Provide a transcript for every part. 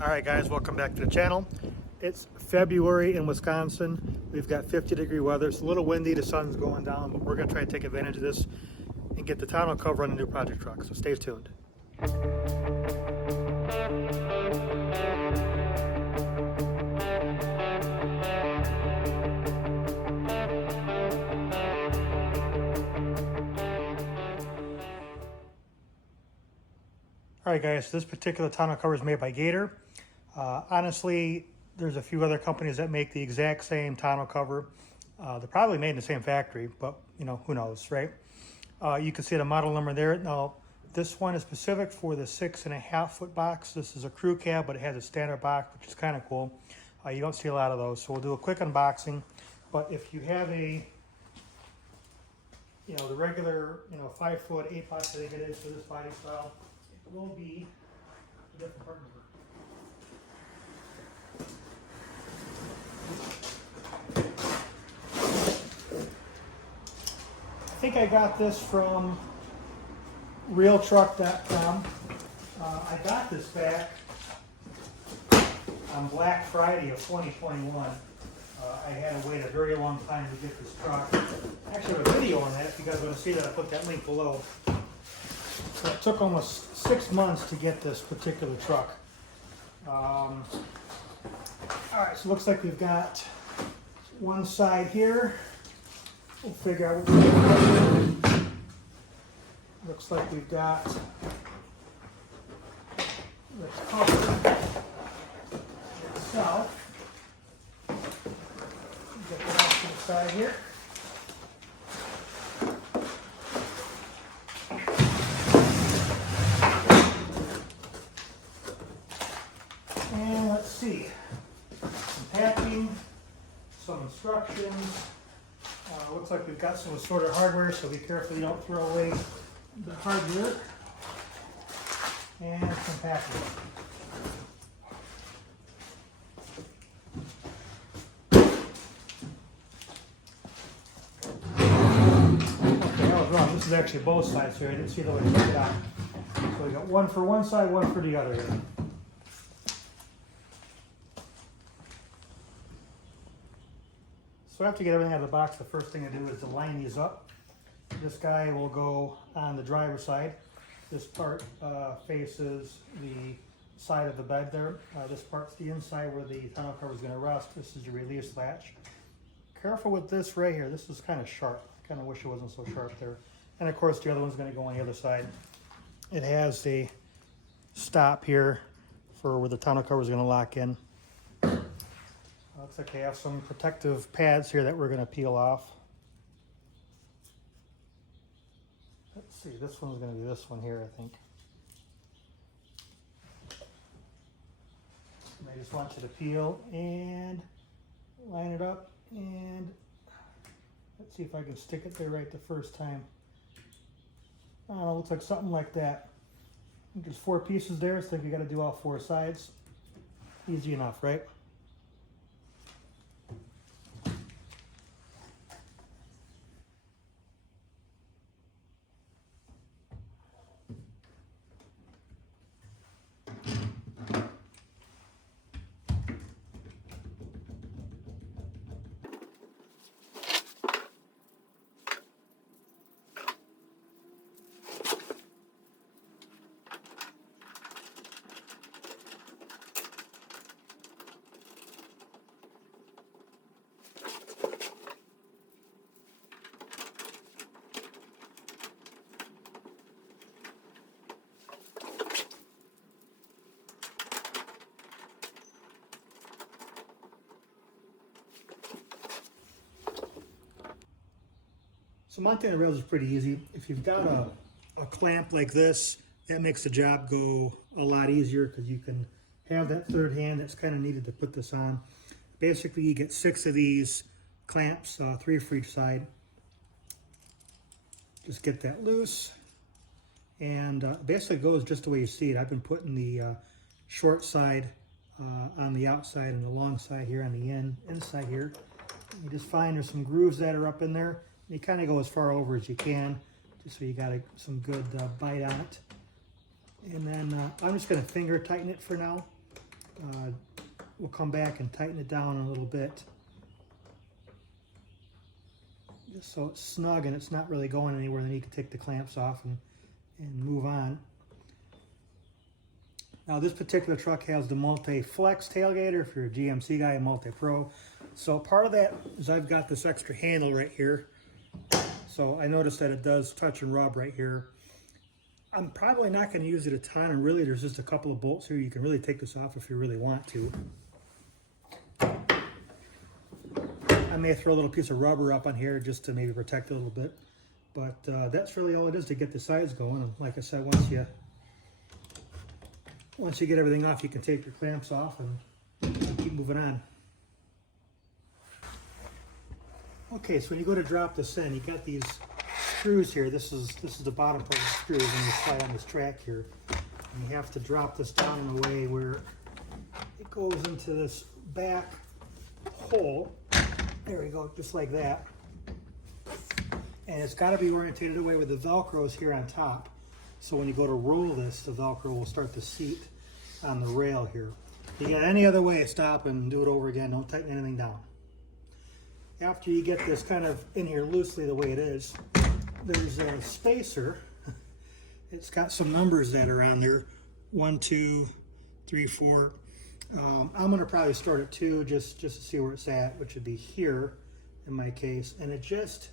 All right guys, welcome back to the channel. It's February in Wisconsin. We've got 50-degree weather. It's a little windy, the sun's going down, but we're gonna try to take advantage of this and get the tonneau cover on the new project truck, so stay tuned. All right guys, this particular tonneau cover is made by Gator. Honestly, there's a few other companies that make the exact same tonneau cover. They're probably made in the same factory, but you know, who knows, right? You can see the model number there. Now, this one is specific for the 6.5 foot box. This is a crew cab, but it has a standard box, which is kind of cool. You don't see a lot of those, so we'll do a quick unboxing. But if you have a, you know, the regular, you know, 5 foot 8 box that they get is for this body style, it will be a different part number. I think I got this from realtruck.com. I got this back on Black Friday of 2021. I had to wait a very long time to get this truck. I actually have a video on that. If you guys want to see that, I'll put that link below. So it took almost 6 months to get this particular truck. All right, so it looks like we've got one side here. We'll figure out what we're doing. Looks like we've got this cover itself. Get that off to the side here. And let's see. Some packing, some instructions. Looks like we've got some assorted hardware, so be careful you don't throw away the hardware. And some packing. Okay, I was wrong. This is actually both sides here. I didn't see the way to take it out. So we got one for one side, one for the other here. So after you get everything out of the box, the first thing I do is to line these up. This guy will go on the driver's side. This part faces the side of the bed there. This part's the inside where the tonneau cover is going to rest. This is your release latch. Careful with this right here. This is kind of sharp. I kind of wish it wasn't so sharp there. And of course the other one's going to go on the other side. It has a stop here for where the tonneau cover is going to lock in. Looks like they have some protective pads here that we're going to peel off. Let's see, this one's going to be this one here, I think. And I just want you to peel and line it up, and let's see if I can stick it there right the first time. Oh, looks like something like that. I think there's 4 pieces there, so I think you got to do all 4 sides. Easy enough, right? So mounting the rails is pretty easy. If you've got a clamp like this, that makes the job go a lot easier because you can have that third hand that's kind of needed to put this on. Basically, you get 6 of these clamps, 3 for each side. Just get that loose, and basically it goes just the way you see it. I've been putting the short side on the outside and the long side here on the inside here. You just find there's some grooves that are up in there. You kind of go as far over as you can, just so you got some good bite on it. And then I'm just going to finger tighten it for now. we'll come back and tighten it down a little bit, just so it's snug and it's not really going anywhere. Then you can take the clamps off and move on. Now this particular truck has the multi-flex tailgater if you're a GMC guy, a multi-pro. So part of that is I've got this extra handle right here. So I noticed that it does touch and rub right here. I'm probably not going to use it a ton, and really there's just a couple of bolts here. You can really take this off if you really want to. I may throw a little piece of rubber up on here just to maybe protect it a little bit. But that's really all it is to get the sides going. And like I said, once you get everything off, you can take your clamps off and keep moving on. Okay, so when you go to drop this in, you got these screws here. This is the bottom part of the screws, and you slide on this track here. And you have to drop this down in a way where it goes into this back hole. There we go, just like that. And it's got to be orientated away with the Velcro is here on top. So when you go to roll this, the Velcro will start to seat on the rail here. If you got any other way, stop and do it over again. Don't tighten anything down. After you get this kind of in here loosely the way it is, there's a spacer. It's got some numbers that are on there. 1, 2, 3, 4. I'm going to probably start at 2 just to see where it's at, which would be here in my case. And it just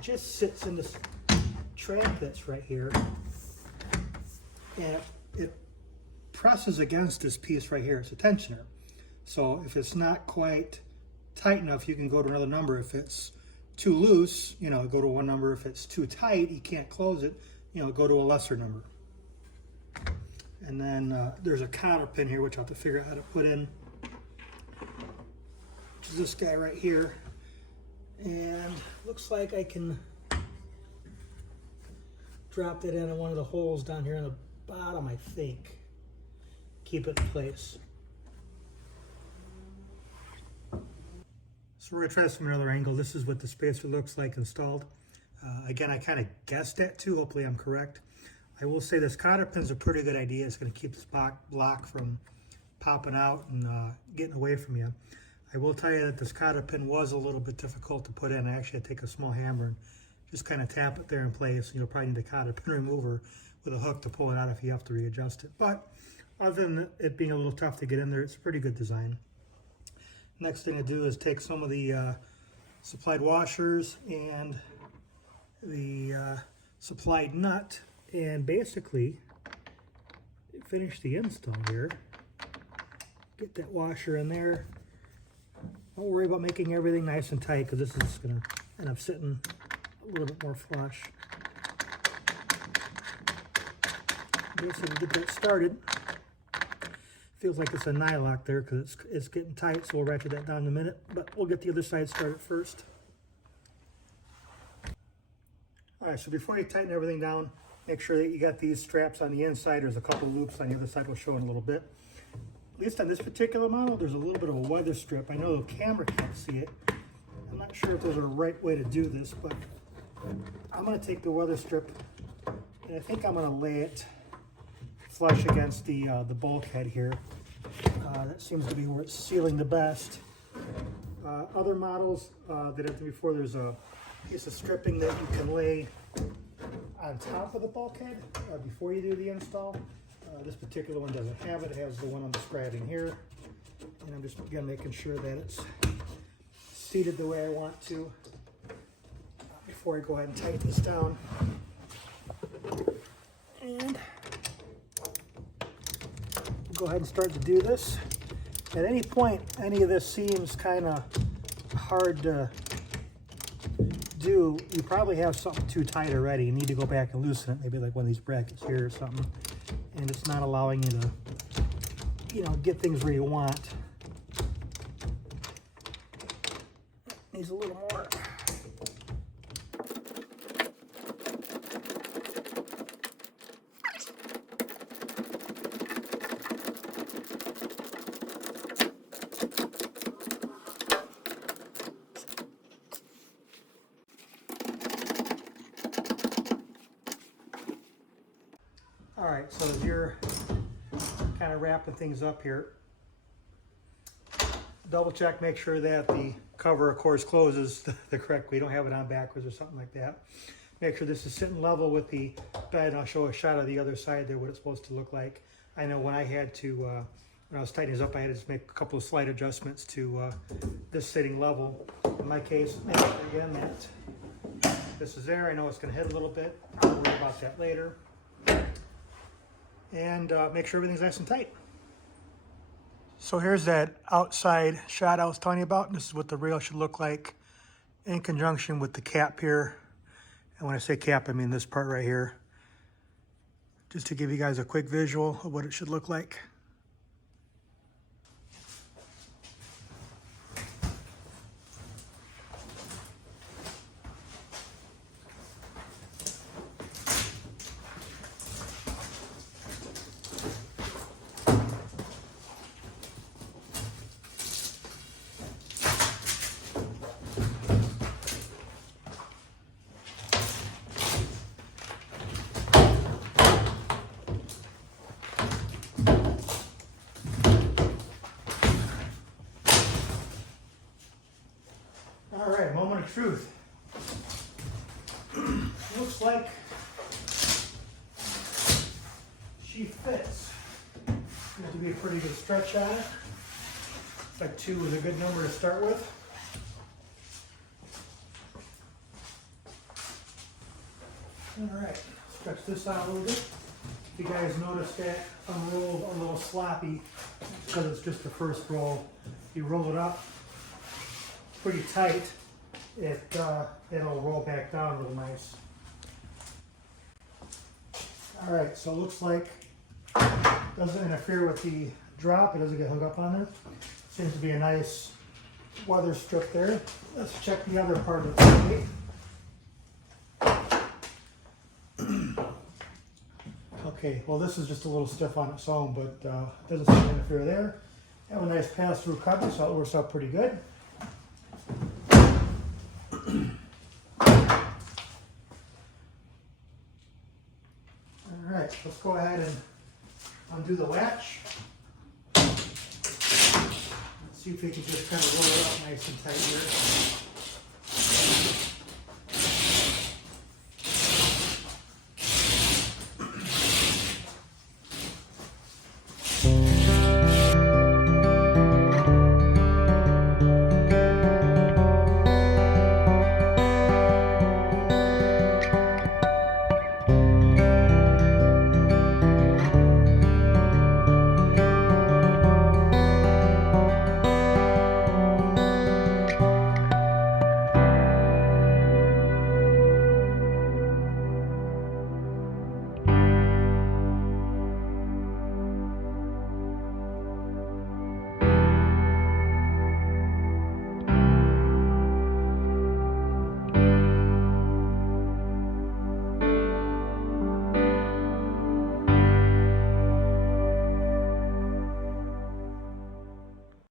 sits in this track that's right here. And it presses against this piece right here. It's a tensioner. So if it's not quite tight enough, you can go to another number. If it's too loose, go to one number. If it's too tight, you can't close it, go to a lesser number. And then there's a cotter pin here, which I'll have to figure out how to put in, which is this guy right here. And looks like I can drop that in one of the holes down here on the bottom, I think. Keep it in place. So we're going to try this from another angle. This is what the spacer looks like installed. Again, I kind of guessed at 2. Hopefully I'm correct. I will say this cotter pin's a pretty good idea. It's going to keep this block from popping out and getting away from you. I will tell you that this cotter pin was a little bit difficult to put in. I actually had to take a small hammer and just kind of tap it there in place. You'll probably need a cotter pin remover with a hook to pull it out if you have to readjust it. But other than it being a little tough to get in there, it's a pretty good design. Next thing to do is take some of the supplied washers and the supplied nut and basically finish the install here. Get that washer in there. Don't worry about making everything nice and tight, because this is going to end up sitting a little bit more flush. Basically get that started. Feels like it's a nylock there because it's getting tight, so we'll ratchet that down in a minute, but we'll get the other side started first. Alright, so before you tighten everything down, make sure that you got these straps on the inside. There's a couple loops on the other side we'll show in a little bit. At least on this particular model, there's a little bit of a weather strip. I know the camera can't see it. I'm not sure if there's a right way to do this, but I'm going to take the weather strip and I think I'm going to lay it flush against the bulkhead here. That seems to be where it's sealing the best. Other models that I've done before, there's a piece of stripping that you can lay on top of the bulkhead before you do the install. This particular one doesn't have it. It has the one I'm describing here. And I'm just, again, making sure that it's seated the way I want to before I go ahead and tighten this down. And go ahead and start to do this. At any point, any of this seems kind of hard to do, you probably have something too tight already. You need to go back and loosen it, maybe like one of these brackets here or something. And it's not allowing you to, get things where you want. Needs a little more. All right, so as you're kind of wrapping things up here, double check, make sure that the cover, of course, closes the correct way. You don't have it on backwards or something like that. Make sure this is sitting level with the bed, and I'll show a shot of the other side there, what it's supposed to look like. I know when I had to, when I was tightening this up, I had to just make a couple of slight adjustments to this sitting level. In my case, make sure again that this is there. I know it's going to hit a little bit. I'll worry about that later. And make sure everything's nice and tight. So here's that outside shot I was telling you about. This is what the rail should look like in conjunction with the cap here. And when I say cap, I mean this part right here. Just to give you guys a quick visual of what it should look like. All right, moment of truth. Looks like she fits. Seems to be a pretty good stretch on it. Looks like 2 is a good number to start with. All right, stretch this out a little bit. If you guys notice that unrolled a little sloppy, because it's just the first roll. You roll it up pretty tight, it'll roll back down real nice. All right, so it looks like it doesn't interfere with the drop. It doesn't get hung up on there. Seems to be a nice weather strip there. Let's check the other part of the plate. Okay, well this is just a little stiff on its own, but it doesn't seem to interfere there. Have a nice pass-through cover, so it works out pretty good. All right, let's go ahead and undo the latch. Let's see if we can just kind of roll it up nice and tight here.